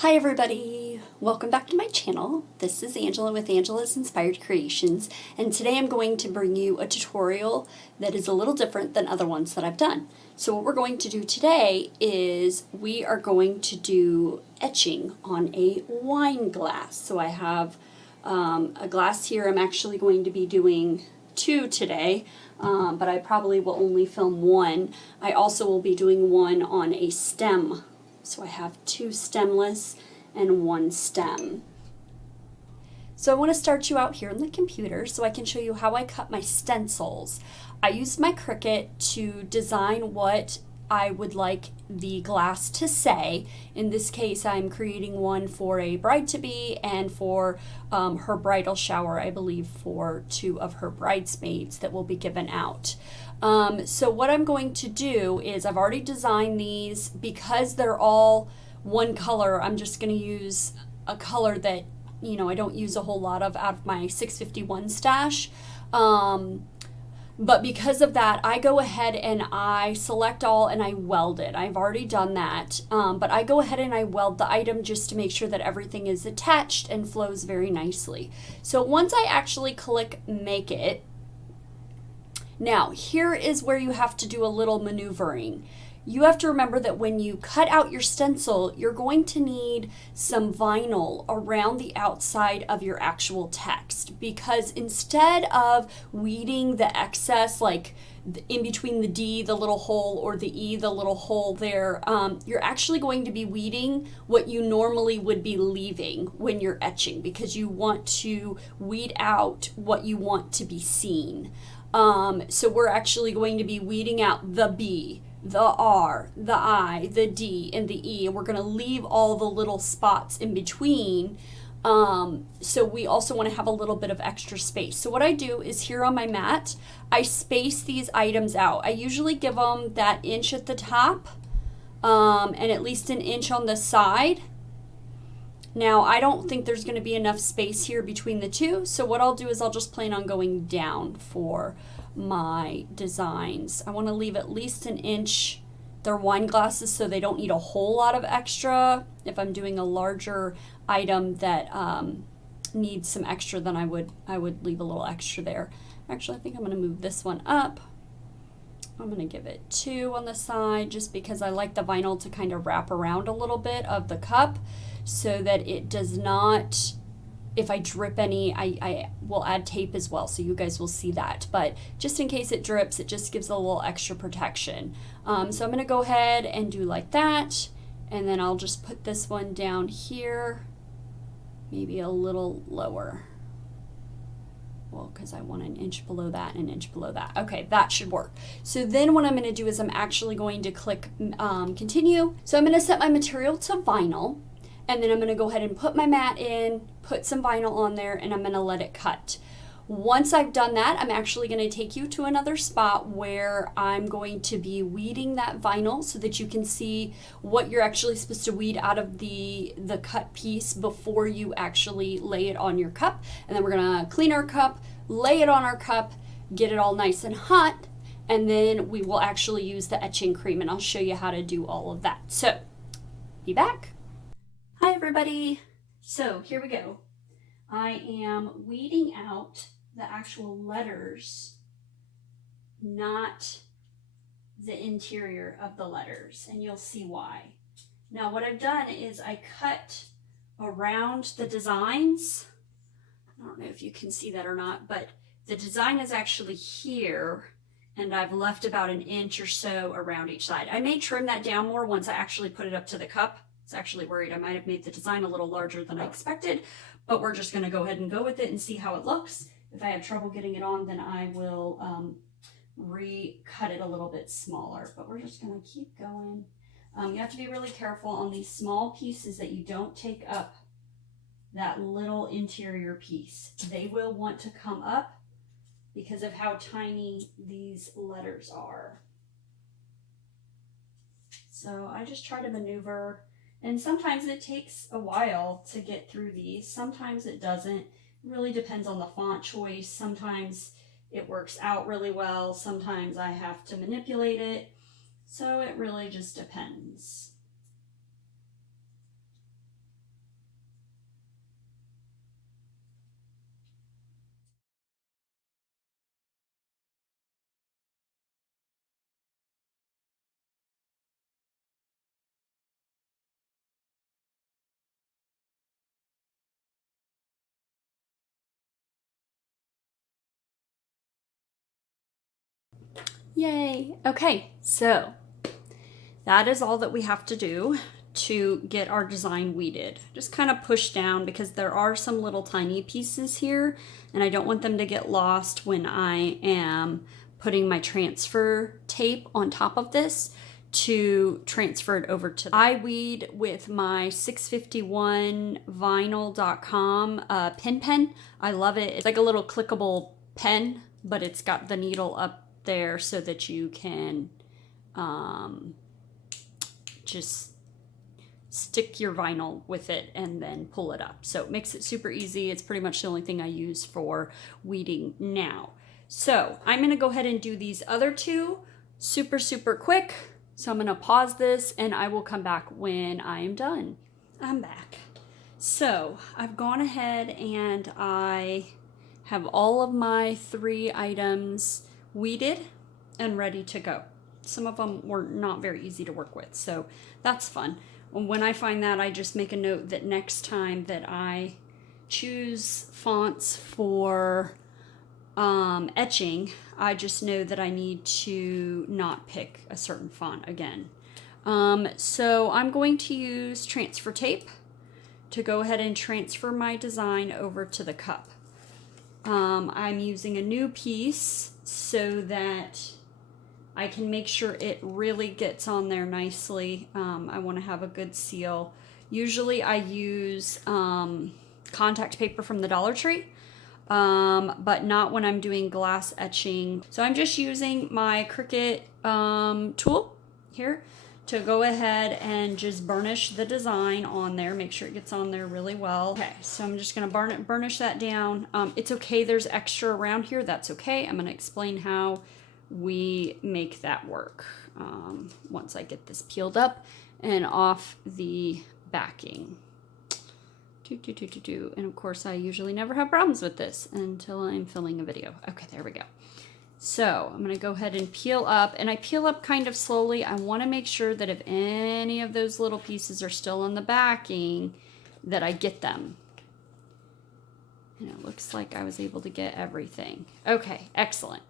Hi everybody! Welcome back to my channel. This is Angela with Angela's Inspired Creations, and today I'm going to bring you a tutorial that is a little different than other ones that I've done. So what we're going to do today is we are going to do etching on a wine glass. So I have a glass here. I'm actually going to be doing two today, but I probably will only film one. I also will be doing one on a stem. So I have two stemless and one stem. So I want to start you out here on the computer so I can show you how I cut my stencils. I used my Cricut to design what I would like the glass to say. In this case, I'm creating one for a bride-to-be and for her bridal shower, I believe for two of her bridesmaids that will be given out. So what I'm going to do is I've already designed these. Because they're all one color, I'm just going to use a color that, you know, I don't use a whole lot of out of my 651 stash. But because of that, I go ahead and I select all and I weld it. I've already done that, but I go ahead and I weld the item just to make sure that everything is attached and flows very nicely. So once I actually click Make It, now here is where you have to do a little maneuvering. You have to remember that when you cut out your stencil, you're going to need some vinyl around the outside of your actual text, because instead of weeding the excess, like in between the D, the little hole, or the E, the little hole there, you're actually going to be weeding what you normally would be leaving when you're etching, because you want to weed out what you want to be seen. So we're actually going to be weeding out the B, the R, the I, the D, and the E, and we're going to leave all the little spots in between. So we also want to have a little bit of extra space. So what I do is here on my mat, I space these items out. I usually give them that inch at the top, and at least an inch on the side. Now, I don't think there's going to be enough space here between the two, so what I'll do is I'll just plan on going down for my designs. I want to leave at least an inch. They're wine glasses, so they don't need a whole lot of extra. If I'm doing a larger item that needs some extra, then I would leave a little extra there. Actually, I think I'm going to move this one up. I'm going to give it 2 on the side just because I like the vinyl to kind of wrap around a little bit of the cup so that it does not, if I drip any, I will add tape as well, so you guys will see that. But just in case it drips, it just gives a little extra protection. So I'm going to go ahead and do like that, and then I'll just put this one down here, maybe a little lower. Well, because I want an inch below that and an inch below that. Okay, that should work. So then what I'm going to do is I'm actually going to click continue. So I'm going to set my material to vinyl, and then I'm going to go ahead and put my mat in, put some vinyl on there, and I'm going to let it cut. Once I've done that, I'm actually going to take you to another spot where I'm going to be weeding that vinyl so that you can see what you're actually supposed to weed out of the cut piece before you actually lay it on your cup. And then we're going to clean our cup, lay it on our cup, get it all nice and hot, and then we will actually use the etching cream, and I'll show you how to do all of that. So, be back. Hi everybody. So here we go. I am weeding out the actual letters, not the interior of the letters, and you'll see why. Now what I've done is I cut around the designs. I don't know if you can see that or not, but the design is actually here, and I've left about an inch or so around each side. I may trim that down more once I actually put it up to the cup. I was actually worried I might have made the design a little larger than I expected, but we're just going to go ahead and go with it and see how it looks. If I have trouble getting it on, then I will recut it a little bit smaller, but we're just going to keep going. You have to be really careful on these small pieces that you don't take up that little interior piece. They will want to come up because of how tiny these letters are. So I just try to maneuver, and sometimes it takes a while to get through these. Sometimes it doesn't. It really depends on the font choice. Sometimes it works out really well. Sometimes I have to manipulate it. So it really just depends. Yay. Okay, so that is all that we have to do to get our design weeded. Just kind of push down because there are some little tiny pieces here and I don't want them to get lost when I am putting my transfer tape on top of this to transfer it over to. I weed with my 651vinyl.com pen. I love it. It's like a little clickable pen, but it's got the needle up there so that you can just stick your vinyl with it and then pull it up. So it makes it super easy. It's pretty much the only thing I use for weeding now. So I'm gonna go ahead and do these other two super quick. So I'm gonna pause this and I will come back when I am done. I'm back. So I've gone ahead and I have all of my 3 items weeded and ready to go. Some of them were not very easy to work with, so that's fun. When I find that, I just make a note that next time that I choose fonts for etching, I just know that I need to not pick a certain font again. So I'm going to use transfer tape to go ahead and transfer my design over to the cup. I'm using a new piece so that I can make sure it really gets on there nicely. I want to have a good seal. Usually I use contact paper from the Dollar Tree, but not when I'm doing glass etching. So I'm just using my Cricut tool here to go ahead and just burnish the design on there. Make sure it gets on there really well. Okay, so I'm just gonna burnish that down. It's okay, there's extra around here, that's okay. I'm gonna explain how we make that work once I get this peeled up and off the backing. And of course I usually never have problems with this until I'm filming a video. Okay, there we go. So I'm gonna go ahead and peel up, and I peel up kind of slowly. I wanna make sure that if any of those little pieces are still on the backing, that I get them. And it looks like I was able to get everything. Okay, excellent.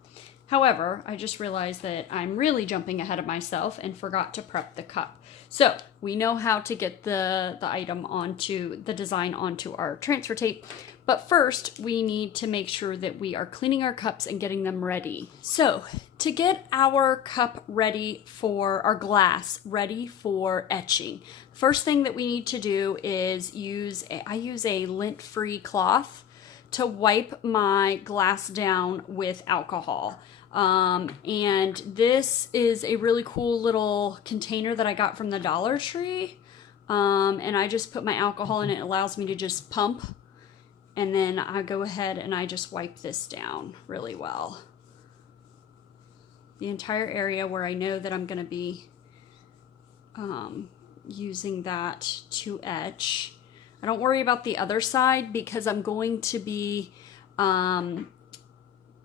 However, I just realized that I'm really jumping ahead of myself and forgot to prep the cup. So we know how to get the item onto the design onto our transfer tape, but first we need to make sure that we are cleaning our cups and getting them ready. So to get our cup ready for our glass, ready for etching, first thing that we need to do is I use a lint-free cloth to wipe my glass down with alcohol. And this is a really cool little container that I got from the Dollar Tree. And I just put my alcohol in it. It allows me to just pump. And then I go ahead and I just wipe this down really well. The entire area where I know that I'm going to be using that to etch. I don't worry about the other side because I'm going to be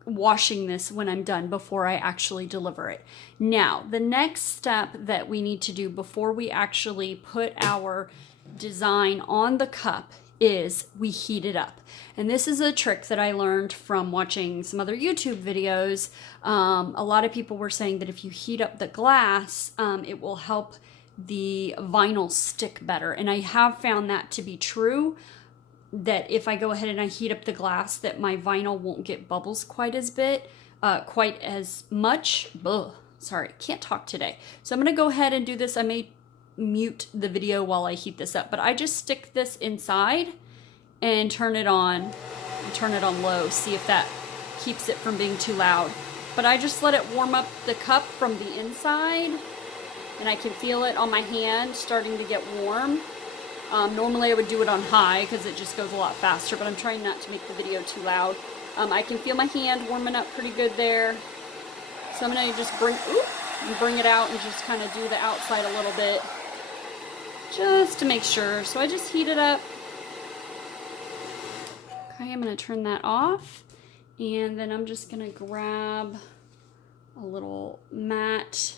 washing this when I'm done before I actually deliver it. Now, the next step that we need to do before we actually put our design on the cup is we heat it up. And this is a trick that I learned from watching some other YouTube videos. A lot of people were saying that if you heat up the glass, it will help the vinyl stick better. And I have found that to be true, that if I go ahead and I heat up the glass, that my vinyl won't get bubbles quite as much. Ugh, sorry, can't talk today. So I'm gonna go ahead and do this. I may mute the video while I heat this up, but I just stick this inside and turn it on low, see if that keeps it from being too loud. But I just let it warm up the cup from the inside, and I can feel it on my hand starting to get warm. Normally I would do it on high because it just goes a lot faster, but I'm trying not to make the video too loud. I can feel my hand warming up pretty good there. So I'm going to just bring it out and just kind of do the outside a little bit just to make sure. So I just heat it up. Okay, I'm going to turn that off, and then I'm just going to grab a little mat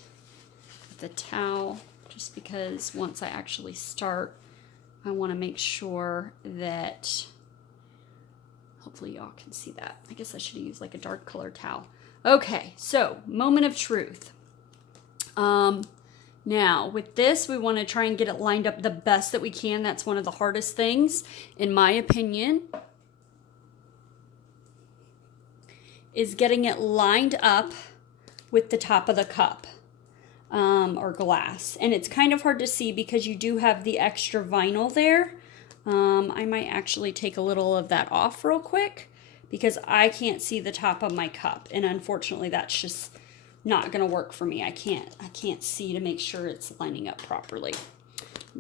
with a towel, just because once I actually start, I want to make sure that, hopefully y'all can see that. I guess I should use like a dark color towel. Okay, so moment of truth. Now with this, we want to try and get it lined up the best that we can. That's one of the hardest things, in my opinion, is getting it lined up with the top of the cup or glass. And it's kind of hard to see because you do have the extra vinyl there. I might actually take a little of that off real quick because I can't see the top of my cup. And unfortunately, that's just not going to work for me. I can't see to make sure it's lining up properly.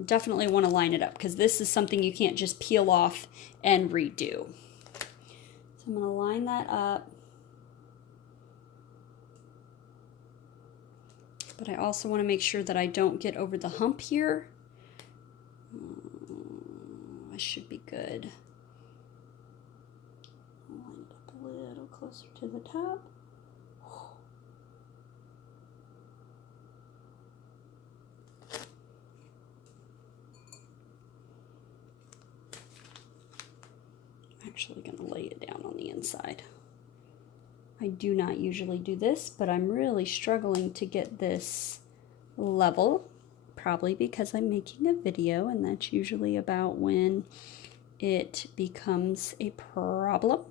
Definitely want to line it up because this is something you can't just peel off and redo. So I'm going to line that up. But I also want to make sure that I don't get over the hump here. I should be good. I'll line it up a little closer to the top. I'm actually going to lay it down on the inside. I do not usually do this, but I'm really struggling to get this level, probably because I'm making a video, and that's usually about when it becomes a problem.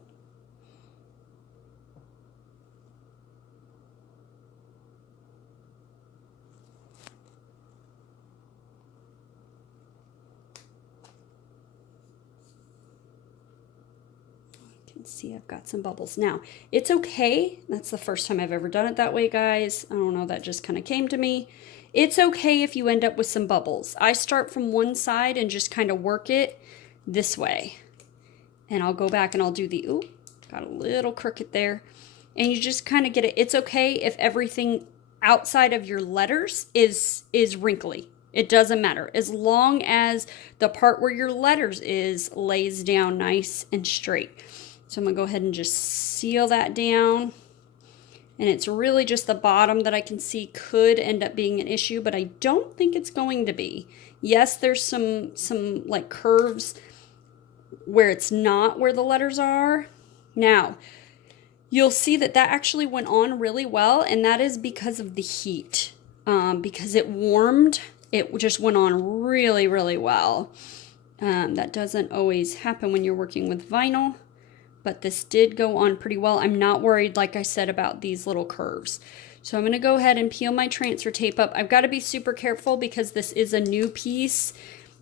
See, I've got some bubbles. Now, it's okay. That's the first time I've ever done it that way, guys. I don't know, that just kind of came to me. It's okay if you end up with some bubbles. I start from one side and just kind of work it this way. And I'll go back and I'll do the, ooh, got a little crooked there. And you just kind of get it. It's okay if everything outside of your letters is wrinkly. It doesn't matter. As long as the part where your letters is lays down nice and straight. So I'm going to go ahead and just seal that down. And it's really just the bottom that I can see could end up being an issue, but I don't think it's going to be. Yes, there's some like curves where it's not where the letters are. Now, you'll see that that actually went on really well, and that is because of the heat. Because it warmed, it just went on really, really well. That doesn't always happen when you're working with vinyl. But this did go on pretty well. I'm not worried, like I said, about these little curves. So I'm going to go ahead and peel my transfer tape up. I've got to be super careful because this is a new piece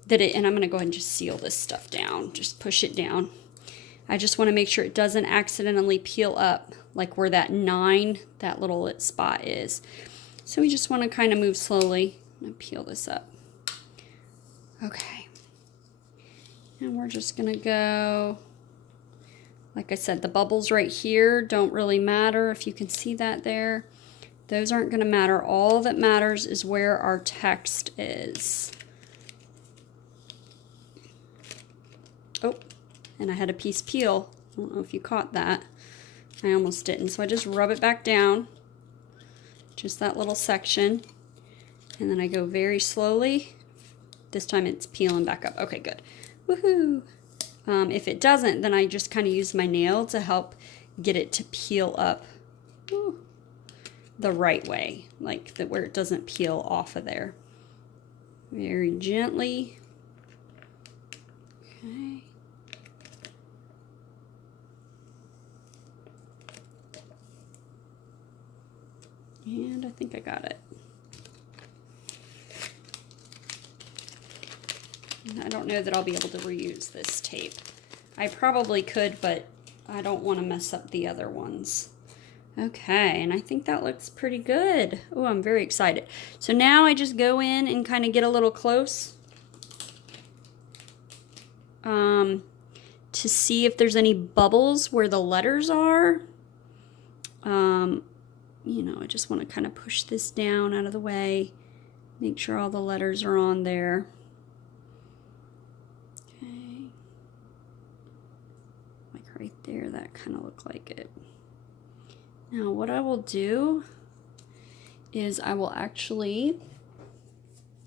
and I'm going to go ahead and just seal this stuff down. Just push it down. I just want to make sure it doesn't accidentally peel up like where that 9, that little spot is. So we just want to kind of move slowly and peel this up. Okay. And we're just going to go... Like I said, the bubbles right here don't really matter. If you can see that there, those aren't going to matter. All that matters is where our text is. Oh, and I had a piece peel. I don't know if you caught that. I almost didn't. So I just rub it back down, just that little section. And then I go very slowly. This time it's peeling back up. Okay, good. Woohoo! If it doesn't, then I just kind of use my nail to help get it to peel up the right way, like where it doesn't peel off of there. Very gently. Okay. And I think I got it. I don't know that I'll be able to reuse this tape. I probably could, but I don't want to mess up the other ones. Okay, and I think that looks pretty good. Oh, I'm very excited. So now I just go in and kind of get a little close to see if there's any bubbles where the letters are. You know, I just want to kind of push this down out of the way, make sure all the letters are on there. Right there, that kind of looked like it. Now what I will do is I will actually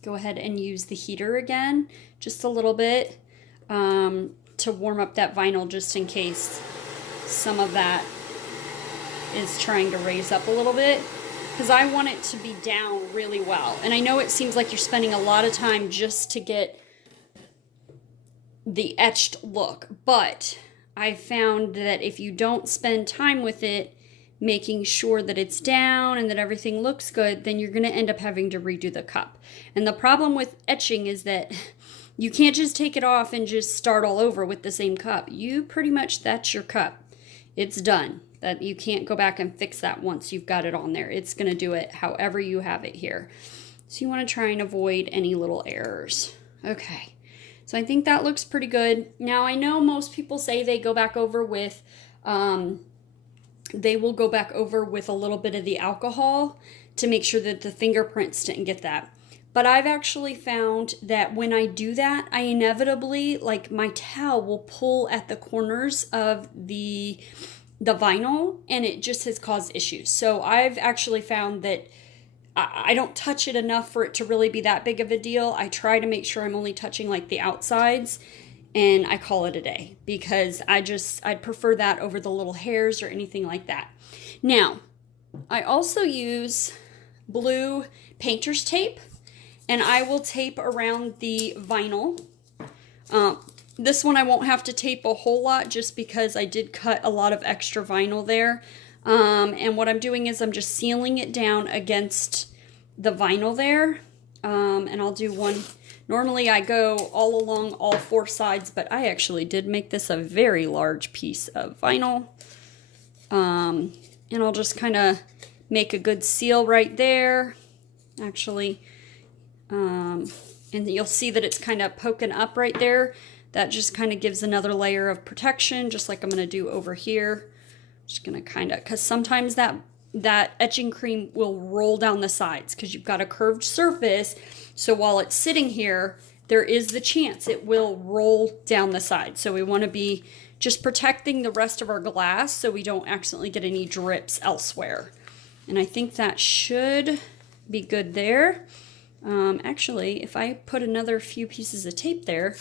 go ahead and use the heater again, just a little bit, to warm up that vinyl just in case some of that is trying to raise up a little bit because I want it to be down really well. And I know it seems like you're spending a lot of time just to get the etched look, but I found that if you don't spend time with it, making sure that it's down and that everything looks good, then you're going to end up having to redo the cup. And the problem with etching is that you can't just take it off and just start all over with the same cup. You pretty much, that's your cup. It's done. That you can't go back and fix that once you've got it on there. It's going to do it however you have it here. So you want to try and avoid any little errors. Okay. So I think that looks pretty good. Now I know most people say they go back over with they will go back over with a little bit of the alcohol to make sure that the fingerprints didn't get that. But I've actually found that when I do that, I inevitably, like my towel will pull at the corners of the vinyl, and it just has caused issues. So I've actually found that I don't touch it enough for it to really be that big of a deal. I try to make sure I'm only touching like the outsides, and I call it a day because I'd prefer that over the little hairs or anything like that. Now, I also use blue painter's tape, and I will tape around the vinyl. This one I won't have to tape a whole lot just because I did cut a lot of extra vinyl there. And what I'm doing is I'm just sealing it down against the vinyl there. And I'll do one. Normally I go all along all four sides, but I actually did make this a very large piece of vinyl. And I'll just kind of make a good seal right there. Actually, and you'll see that it's kind of poking up right there. That just kind of gives another layer of protection, just like I'm going to do over here. Just going to kind of, because sometimes that etching cream will roll down the sides because you've got a curved surface. So while it's sitting here, there is the chance it will roll down the side. So we want to be just protecting the rest of our glass so we don't accidentally get any drips elsewhere. And I think that should be good there. Actually, if I put another few pieces of tape there,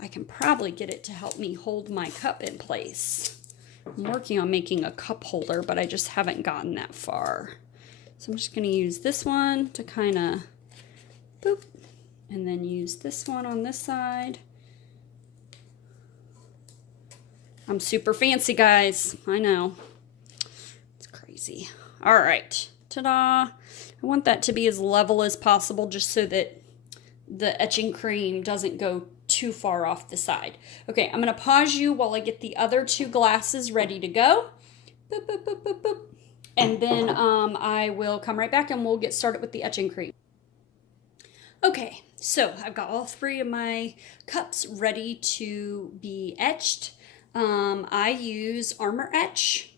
I can probably get it to help me hold my cup in place. I'm working on making a cup holder, but I just haven't gotten that far. So I'm just going to use this one to kind of boop, and then use this one on this side. I'm super fancy, guys. I know. It's crazy. All right. Ta-da. I want that to be as level as possible just so that the etching cream doesn't go too far off the side. Okay, I'm going to pause you while I get the other two glasses ready to go. Boop, boop, boop, boop, boop. And then I will come right back and we'll get started with the etching cream. Okay, so I've got all three of my cups ready to be etched. I use Armour Etch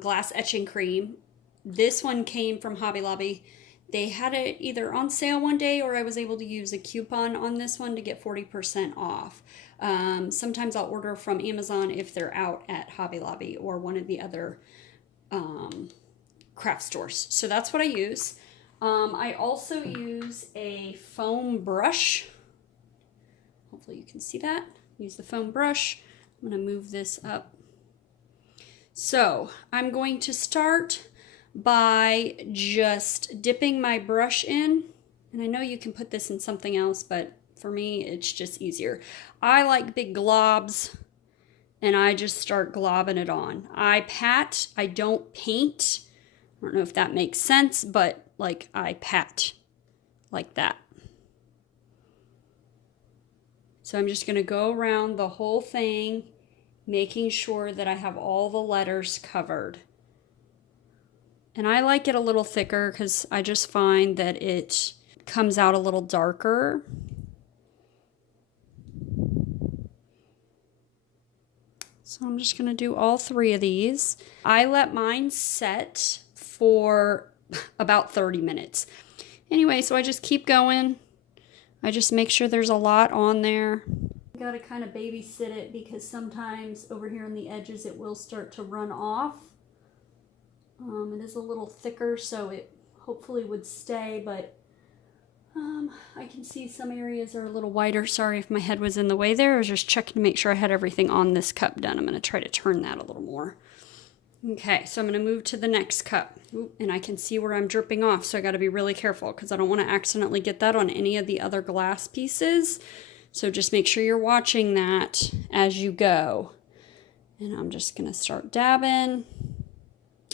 glass etching cream. This one came from Hobby Lobby. They had it either on sale one day or I was able to use a coupon on this one to get 40% off. Sometimes I'll order from Amazon if they're out at Hobby Lobby or one of the other craft stores. So that's what I use. I also use a foam brush. Hopefully you can see that. Use the foam brush. I'm going to move this up. So I'm going to start by just dipping my brush in. And I know you can put this in something else, but for me, it's just easier. I like big globs, and I just start globbing it on. I pat, I don't paint. I don't know if that makes sense, but like I pat like that. So I'm just going to go around the whole thing, making sure that I have all the letters covered. And I like it a little thicker because I just find that it comes out a little darker. So I'm just going to do all three of these. I let mine set for about 30 minutes. Anyway, so I just keep going. I just make sure there's a lot on there. You got to kind of babysit it because sometimes over here on the edges it will start to run off. It is a little thicker, so it hopefully would stay, but I can see some areas are a little wider. Sorry if my head was in the way there. I was just checking to make sure I had everything on this cup done. I'm going to try to turn that a little more. Okay, so I'm going to move to the next cup. Ooh, and I can see where I'm dripping off, so I got to be really careful because I don't want to accidentally get that on any of the other glass pieces. So just make sure you're watching that as you go. And I'm just going to start dabbing.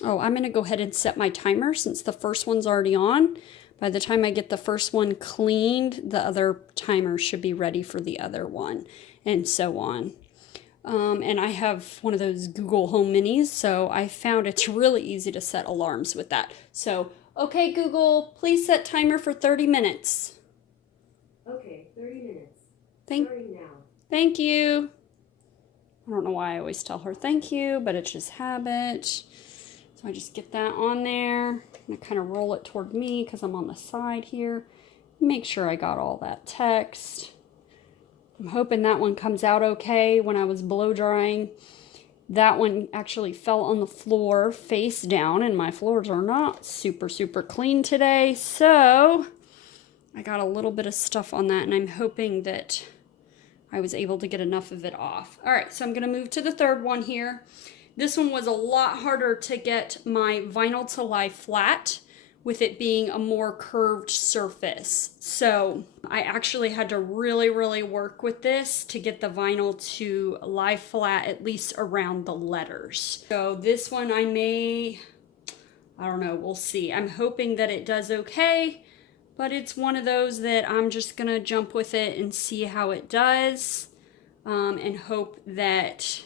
Oh, I'm going to go ahead and set my timer since the first one's already on. By the time I get the first one cleaned, the other timer should be ready for the other one, and so on. And I have one of those Google Home Minis, so I found it's really easy to set alarms with that. So, okay, Google, please set timer for 30 minutes. Okay, 30 minutes. Starting now. Thank you. I don't know why I always tell her thank you, but it's just habit. So I just get that on there. I'm going to kind of roll it toward me because I'm on the side here. Make sure I got all that text. I'm hoping that one comes out okay. When I was blow drying, that one actually fell on the floor face down, and my floors are not super clean today. So I got a little bit of stuff on that, and I'm hoping that I was able to get enough of it off. All right, so I'm going to move to the third one here. This one was a lot harder to get my vinyl to lie flat with it being a more curved surface. So I actually had to really work with this to get the vinyl to lie flat, at least around the letters. So this one I don't know, we'll see. I'm hoping that it does okay, but it's one of those that I'm just gonna jump with it and see how it does, and hope that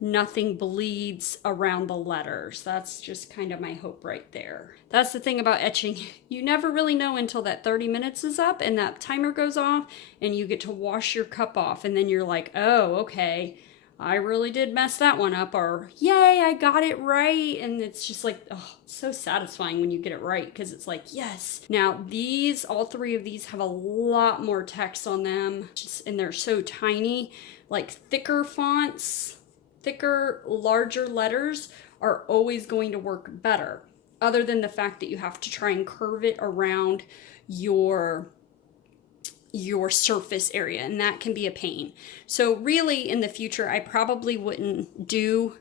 nothing bleeds around the letters. That's just kind of my hope right there. That's the thing about etching. You never really know until that 30 minutes is up and that timer goes off and you get to wash your cup off, and then you're like, oh, okay, I really did mess that one up, or yay, I got it right. And it's just like, oh, it's so satisfying when you get it right, because it's like, yes. Now these, all three of these have a lot more text on them, and they're so tiny. Like thicker fonts, thicker, larger letters are always going to work better, other than the fact that you have to try and curve it around your surface area, and that can be a pain. So really in the future, I probably wouldn't do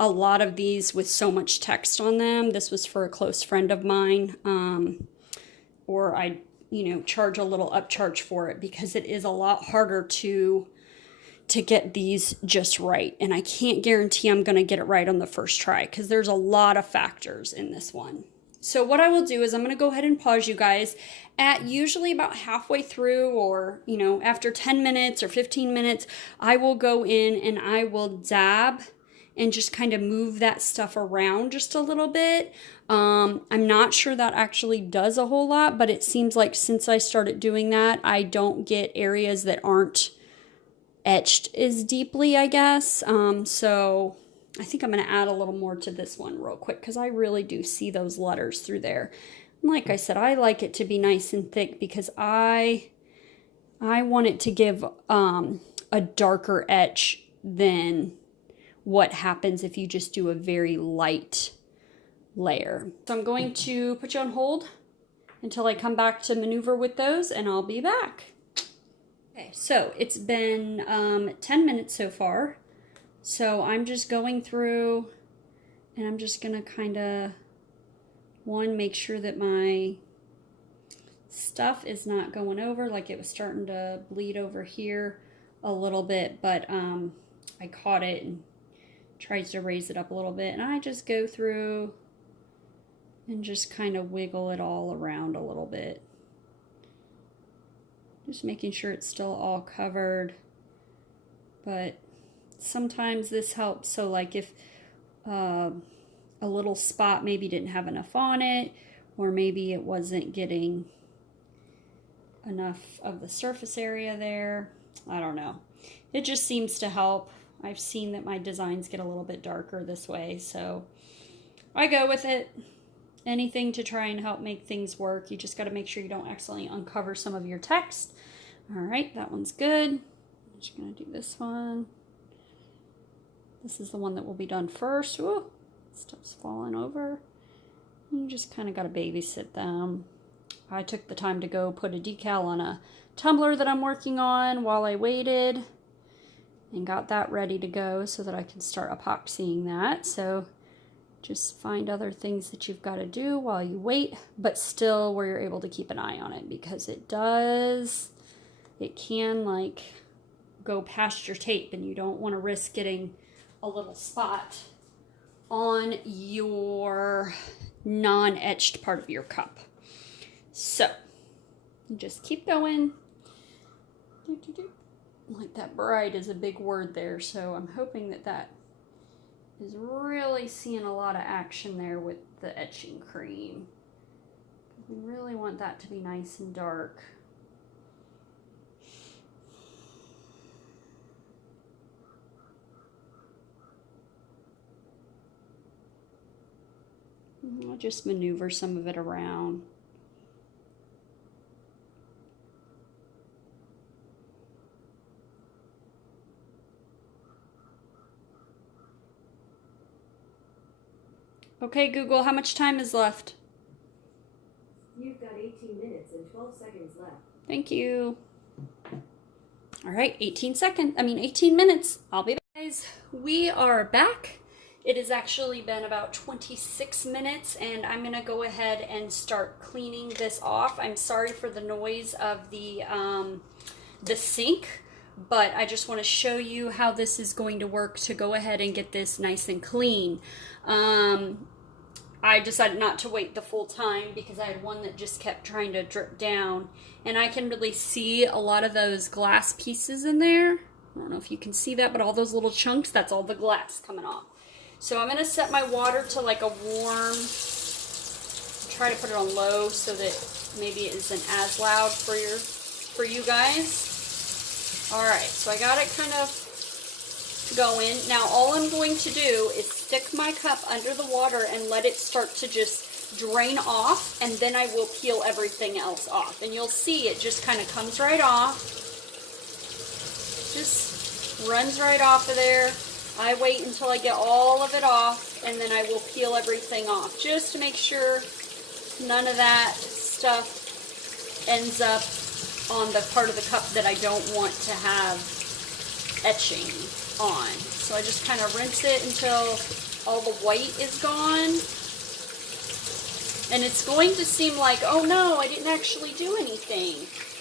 a lot of these with so much text on them. This was for a close friend of mine, or I, charge a little upcharge for it, because it is a lot harder to get these just right. And I can't guarantee I'm going to get it right on the first try, because there's a lot of factors in this one. So what I will do is I'm going to go ahead and pause you guys at usually about halfway through, or, after 10 minutes or 15 minutes, I will go in and I will dab and just kind of move that stuff around just a little bit. I'm not sure that actually does a whole lot, but it seems like since I started doing that, I don't get areas that aren't etched as deeply, I guess. So I think I'm going to add a little more to this one real quick, because I really do see those letters through there. And like I said, I like it to be nice and thick because I want it to give a darker etch than what happens if you just do a very light layer. So I'm going to put you on hold until I come back to maneuver with those, and I'll be back. Okay, so it's been 10 minutes so far. So I'm just going through, and I'm just going to kind of, make sure that my stuff is not going over. Like it was starting to bleed over here a little bit, but I caught it and tried to raise it up a little bit. And I just go through and just kind of wiggle it all around a little bit. Just making sure it's still all covered. But sometimes this helps. So like if a little spot maybe didn't have enough on it, or maybe it wasn't getting enough of the surface area there, I don't know. It just seems to help. I've seen that my designs get a little bit darker this way, so I go with it. Anything to try and help make things work. You just got to make sure you don't accidentally uncover some of your text. All right, that one's good. I'm just going to do this one. This is the one that will be done first. Ooh, stuff's falling over. You just kind of got to babysit them. I took the time to go put a decal on a tumbler that I'm working on while I waited, and got that ready to go so that I can start epoxying that. So Just find other things that you've got to do while you wait, but still where you're able to keep an eye on it, because it can like go past your tape and you don't want to risk getting a little spot on your non-etched part of your cup. So just keep going. Like that bright is a big word there, so I'm hoping that that is really seeing a lot of action there with the etching cream. We really want that to be nice and dark. I'll just maneuver some of it around. Okay, Google, how much time is left? You've got 18 minutes and 12 seconds left. Thank you. All right, 18 minutes. I'll be back. Guys, we are back. It has actually been about 26 minutes, and I'm gonna go ahead and start cleaning this off. I'm sorry for the noise of the sink, but I just want to show you how this is going to work to go ahead and get this nice and clean. I decided not to wait the full time because I had one that just kept trying to drip down, and I can really see a lot of those glass pieces in there. I don't know if you can see that, but all those little chunks, that's all the glass coming off. So I'm going to set my water to like a warm, try to put it on low so that maybe it isn't as loud for you guys. All right, so I got it kind of going. Now all I'm going to do is stick my cup under the water and let it start to just drain off, and then I will peel everything else off. And you'll see it just kind of comes right off. Just runs right off of there. I wait until I get all of it off, and then I will peel everything off just to make sure none of that stuff ends up on the part of the cup that I don't want to have etching on. So I just kind of rinse it until all the white is gone. And it's going to seem like, oh no, I didn't actually do anything.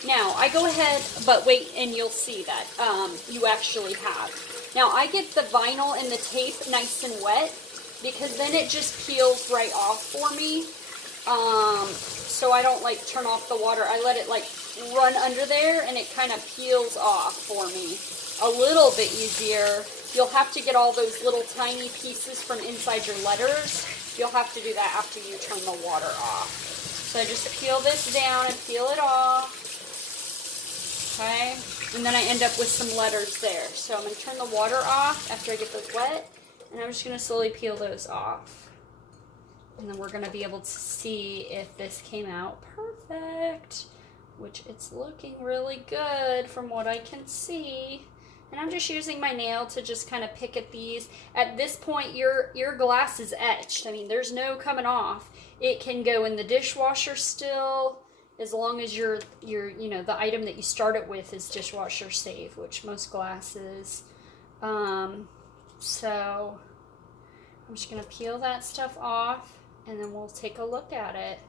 Now I go ahead, but wait, and you'll see that you actually have. Now I get the vinyl and the tape nice and wet because then it just peels right off for me. So I don't like turn off the water. I let it like run under there and it kind of peels off for me. A little bit easier. You'll have to get all those little tiny pieces from inside your letters. You'll have to do that after you turn the water off. So I just peel this down and peel it off. Okay, and then I end up with some letters there. So I'm going to turn the water off after I get those wet, and I'm just going to slowly peel those off. And then we're going to be able to see if this came out perfect, which it's looking really good from what I can see. And I'm just using my nail to just kind of pick at these. At this point, your glass is etched. I mean, there's no coming off. It can go in the dishwasher still, as long as your you know, the item that you start it with is dishwasher safe, which most glass is. So I'm just gonna peel that stuff off, and then we'll take a look at it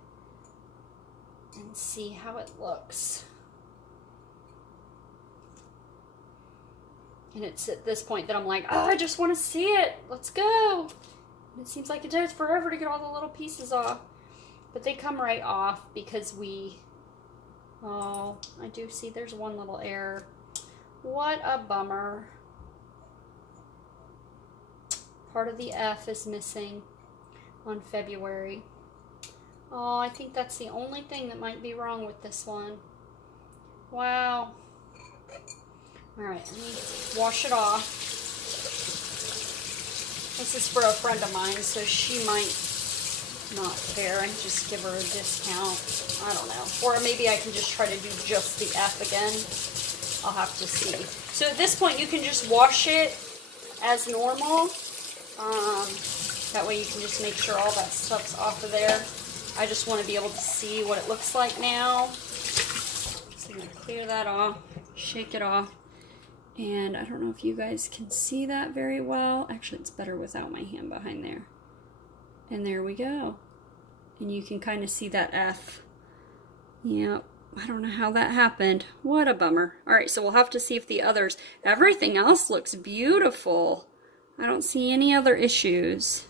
and see how it looks. And it's at this point that I'm like, oh, I just want to see it. Let's go. And it seems like it takes forever to get all the little pieces off. But they come right off because oh, I do see there's one little error. What a bummer. Part of the F is missing on February. Oh, I think that's the only thing that might be wrong with this one. Wow. Alright, let me wash it off. This is for a friend of mine, so she might not care and just give her a discount. I don't know. Or maybe I can just try to do just the F again. I'll have to see. So at this point, you can just wash it as normal. That way you can just make sure all that stuff's off of there. I just want to be able to see what it looks like now. So I'm going to clear that off, shake it off. And I don't know if you guys can see that very well. Actually, it's better without my hand behind there. And there we go. And you can kind of see that F. Yep. I don't know how that happened. What a bummer. All right, so we'll have to see if the others, everything else looks beautiful. I don't see any other issues.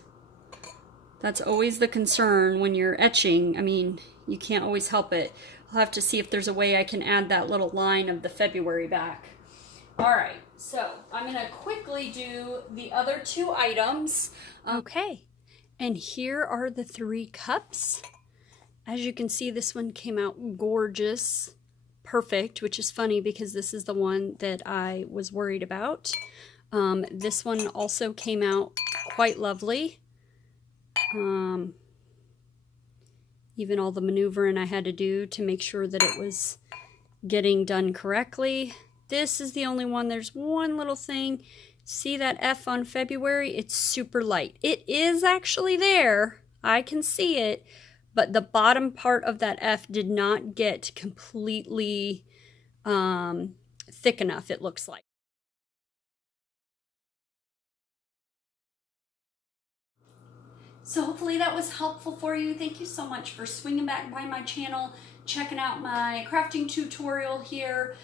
That's always the concern when you're etching. I mean, you can't always help it. I'll have to see if there's a way I can add that little line of the February back. All right, so I'm gonna quickly do the other two items. Okay, and here are the 3 cups. As you can see, this one came out gorgeous, perfect, which is funny because this is the one that I was worried about. This one also came out quite lovely. Even all the maneuvering I had to do to make sure that it was getting done correctly. This is the only one, there's one little thing. See that F on February? It's super light. It is actually there, I can see it, but the bottom part of that F did not get completely thick enough, it looks like. So hopefully that was helpful for you. Thank you so much for swinging back by my channel, checking out my crafting tutorial here.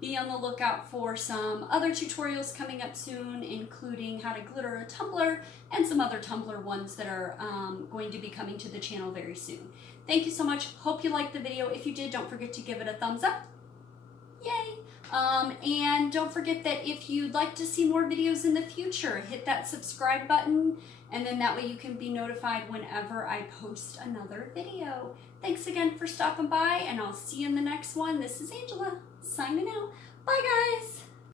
Be on the lookout for some other tutorials coming up soon, including how to glitter a tumbler and some other tumbler ones that are going to be coming to the channel very soon. Thank you so much. Hope you liked the video. If you did, don't forget to give it a thumbs up. Yay! And don't forget that if you'd like to see more videos in the future, hit that subscribe button, and then that way you can be notified whenever I post another video. Thanks again for stopping by, and I'll see you in the next one. This is Angela, signing out. Bye, guys!